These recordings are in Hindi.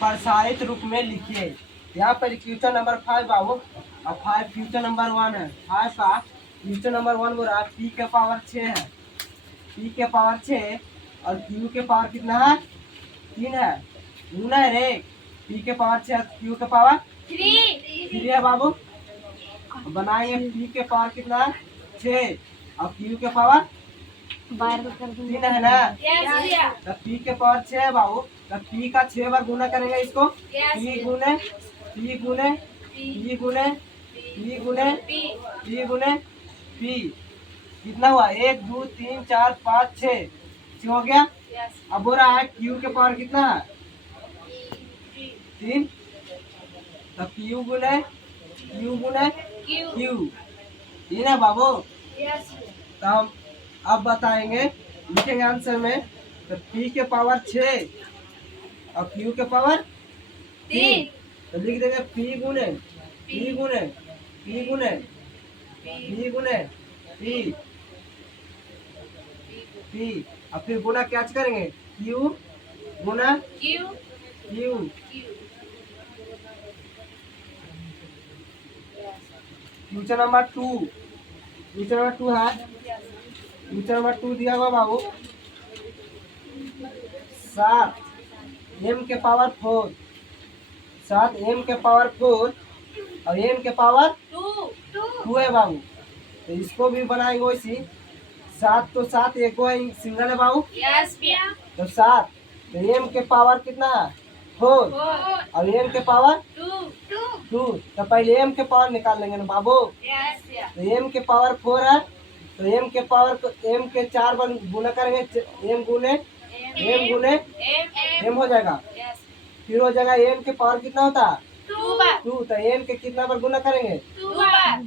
प्रसारित रूप में लिखिए। यहाँ पर क्वेश्चन नंबर 5 बाबू और 5 क्वेश्चन नंबर 1 है। 5 का क्वेश्चन नंबर 1 बोल रहा पी के पावर 6 है। पी के पावर 6 और क्यू के पावर कितना है? 3 है। गुना है रे। पी के पावर 6 क्यू के पावर 3 है बाबू। बनाएंगे पी के पावर कितना है? 6 और क्यू के पावर 3 है ना। तो पी के पावर 6 है बाबू। तो पी का 6 बार गुना करेंगे इसको। पी गुने पी गुने पी गुने पी गुने पी गुने पी कितना हुआ? 1 2 3 4 5 6 हो गया। अब बोल रहा है क्यू के पावर कितना है? 3। तो क्यू गुने क्यू 3 है बाबू। तो हम अब बताएंगे लिखेंगे आंसर में। तो पी के पावर 6 और क्यू के पावर 3 तो लिख देंगे पी गुने पी गुने पी गुने पी गुने पी पी और फिर गुना क्या करेंगे? क्यू गुना क्यू। क्वेश्चन नंबर 2 है। क्वेश्चन नंबर 2 दिया हुआ बाबू 7 m के पावर 4 7 m के पावर 4 और m के पावर 2 है बाबू। तो इसको भी बनाएंगे वैसी। 7 तो 7 एक सिंगल है बाबू। तो 7 तो m के पावर कितना है? 4 और m के पावर 2। तो पहले m के पावर निकाल लेंगे ना बाबू। तो m के पावर 4 है। तो m के पावर m के 4 बार गुना करेंगे। m गुने m हो जाएगा। फिर हो जाएगा m के पावर कितना होता है? 2। तो m के कितना बार गुना करेंगे? 2 बार।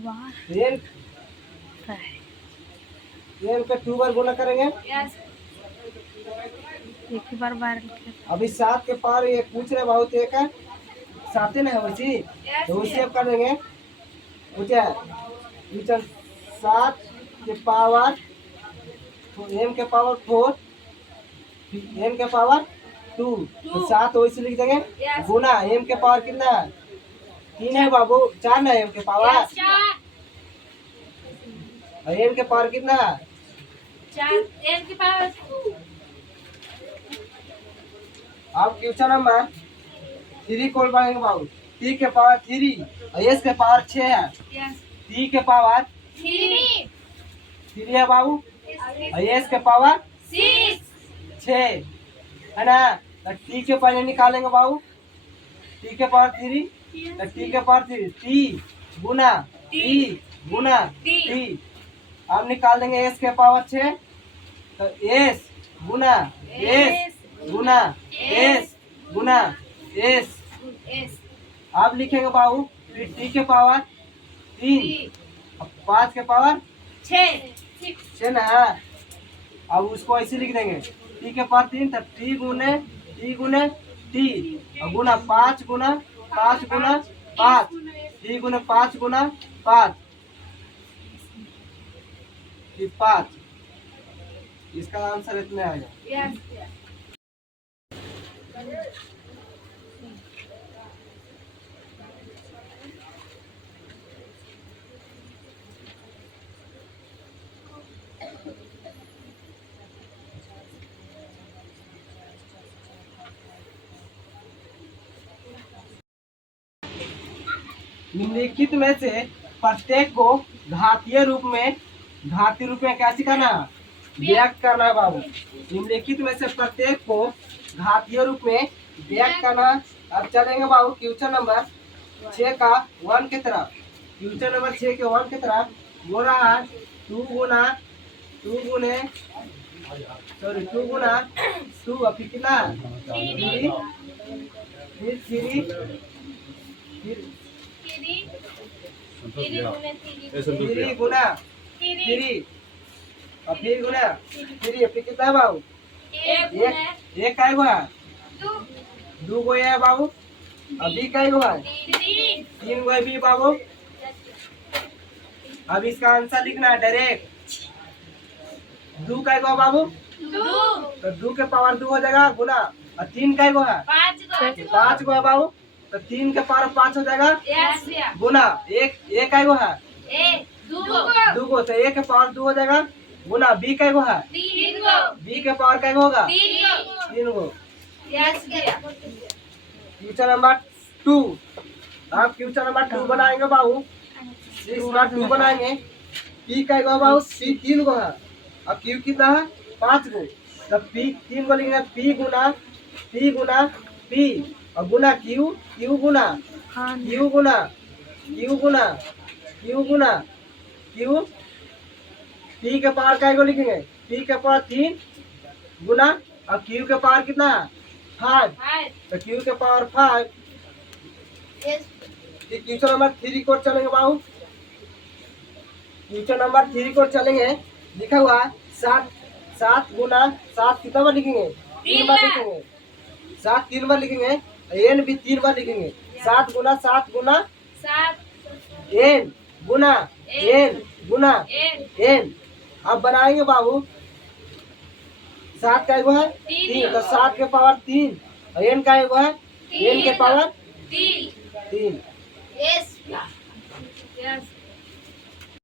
m के 2 बार गुना करेंगे। एक ही बार अभी 7 के पावर ये पूछ रहे बहुत एक है 7 ना है वैसी। तो उसी अब कर देंगे। पूछे 7 के पावर m के पावर 4 m के पावर 2 तो 7 वैसे लिख देंगे। गुना m के पावर कितना है? 3 है बाबू। 4 ना m के पावर। और m के पावर कितना है? 4 के पावर 2। अब क्वेश्चन नंबर 3 को बढ़ेंगे बाबू। t के पावर 3 और s के पावर 6 है। t के पावर 3 है बाबू और s के पावर 6 है ना। तो t के पहले निकालेंगे बाबू। t के पावर 3 तो t के पावर 3 t गुना t। अब निकाल देंगे s के पावर 6 तो s गुना s। अब लिखेंगे बाबू फिर t के पावर 3 और 5 के पावर 6 ना। अब उसको ऐसे लिख देंगे t के पावर 3 तो t गुने t और गुना 5 गुना 5 t गुना 5 गुना 5 फिर 5। इसका आंसर इतना आएगा। निम्नलिखित में से प्रत्येक को घातीय रूप में क्या सिखाना? व्यक्त करना है बाबू। निम्नलिखित में से प्रत्येक को घातीय रूप में व्यक्त करना। अब चलेंगे बाबू क्वेश्चन नंबर 6 का 1 की तरफ। क्वेश्चन नंबर 6 के 1 की तरफ बोल रहा है 2 गुना 2 अब कितना? 3 फिर 3 गुना 3 और फिर गुना 3 फिर कितना है बाबू? एक का हुआ 2 गो है बाबू। अभी का हुआ 3 गो भी बाबू। अब इसका आंसर लिखना है डायरेक्ट। 2 का हुआ बाबू। तो 2 के पावर 2 हो जाएगा गुना और 3 का गो है 5 गो है बाबू। तो 3 के पावर 5 हो जाएगा गुना एक का गो है 2 गो। तो 1 के पावर 2 हो जाएगा गुना b का गो है b के पावर का होगा 3 गो। Question number 2। आप क्वेश्चन नंबर 2 बनाएंगे बाबू। 2 बनाएंगे। p का गो बाबू p 3 गो है और q कितना है 5 गो। तो p 3 गो लिखेंगे p गुना p और गुना q गुना q p के पावर का गो लिखेंगे p के पावर 3 गुना और q के पावर कितना है 5। तो q के पावर 5। क्वेश्चन नंबर 3 को चलेंगे बाबू। क्वेश्चन नंबर 3 को चलेंगे। लिखा हुआ है 7 गुना 7 कितना बार लिखेंगे 3 बार लिखेंगे। 7 3 बार लिखेंगे। n भी 3 बार लिखेंगे। 7 गुना n गुना n। अब बनाएंगे बाबू। 7 का गो है 3 तो 7 के पावर 3 और n का गो है n के पावर 3।